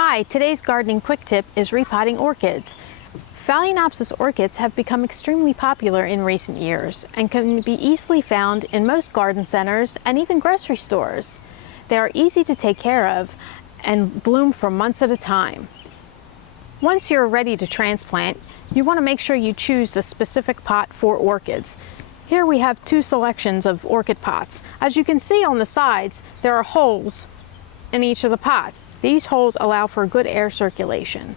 Hi, today's gardening quick tip is repotting orchids. Phalaenopsis orchids have become extremely popular in recent years and can be easily found in most garden centers and even grocery stores. They are easy to take care of and bloom for months at a time. Once you're ready to transplant, you want to make sure you choose the specific pot for orchids. Here we have two selections of orchid pots. As you can see on the sides, there are holes in each of the pots. These holes allow for good air circulation.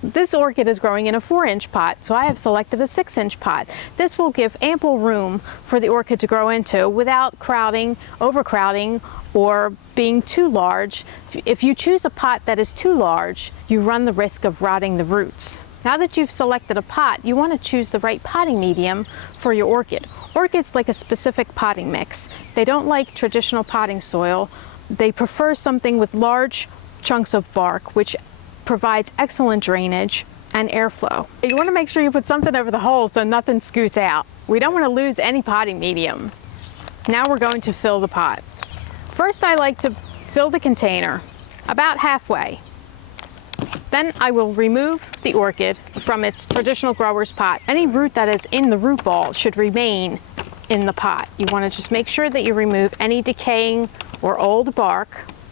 This orchid is growing in a 4-inch pot, so I have selected a 6-inch pot. This will give ample room for the orchid to grow into without crowding, overcrowding, or being too large. If you choose a pot that is too large, you run the risk of rotting the roots. Now that you've selected a pot, you want to choose the right potting medium for your orchid. Orchids like a specific potting mix. They don't like traditional potting soil. They prefer something with large chunks of bark, which provides excellent drainage and airflow. You want to make sure you put something over the hole so nothing scoots out. We don't want to lose any potting medium. Now we're going to fill the pot. First, I like to fill the container about halfway. Then I will remove the orchid from its traditional grower's pot. Any root that is in the root ball should remain in the pot. You want to just make sure that you remove any decaying or old bark.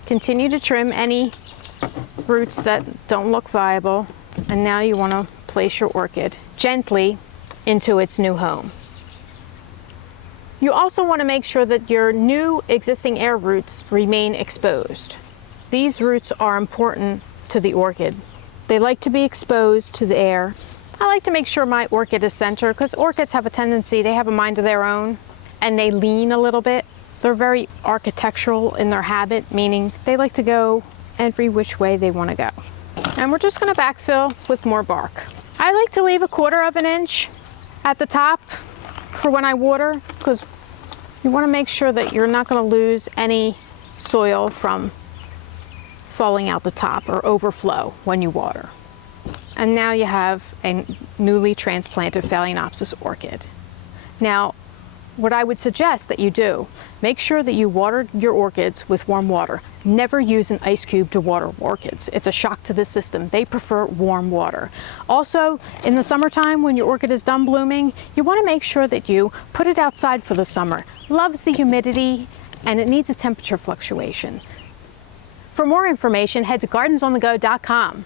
Continue to trim any roots that don't look viable. And now you want to place your orchid gently into its new home. You also want to make sure that your new existing air roots remain exposed. These roots are important to the orchid. They like to be exposed to the air. I like to make sure my orchid is centered because orchids have a tendency, they have a mind of their own and they lean a little bit. They're very architectural in their habit, meaning they like to go every which way they want to go. And we're just going to backfill with more bark. I like to leave 1/4 inch at the top for when I water because you want to make sure that you're not going to lose any soil from falling out the top or overflow when you water. And now you have a newly transplanted Phalaenopsis orchid. Now, what I would suggest that you do, make sure that you water your orchids with warm water. Never use an ice cube to water orchids. It's a shock to the system. They prefer warm water. Also, in the summertime when your orchid is done blooming, you want to make sure that you put it outside for the summer. Loves the humidity and it needs a temperature fluctuation. For more information, head to gardensonthego.com.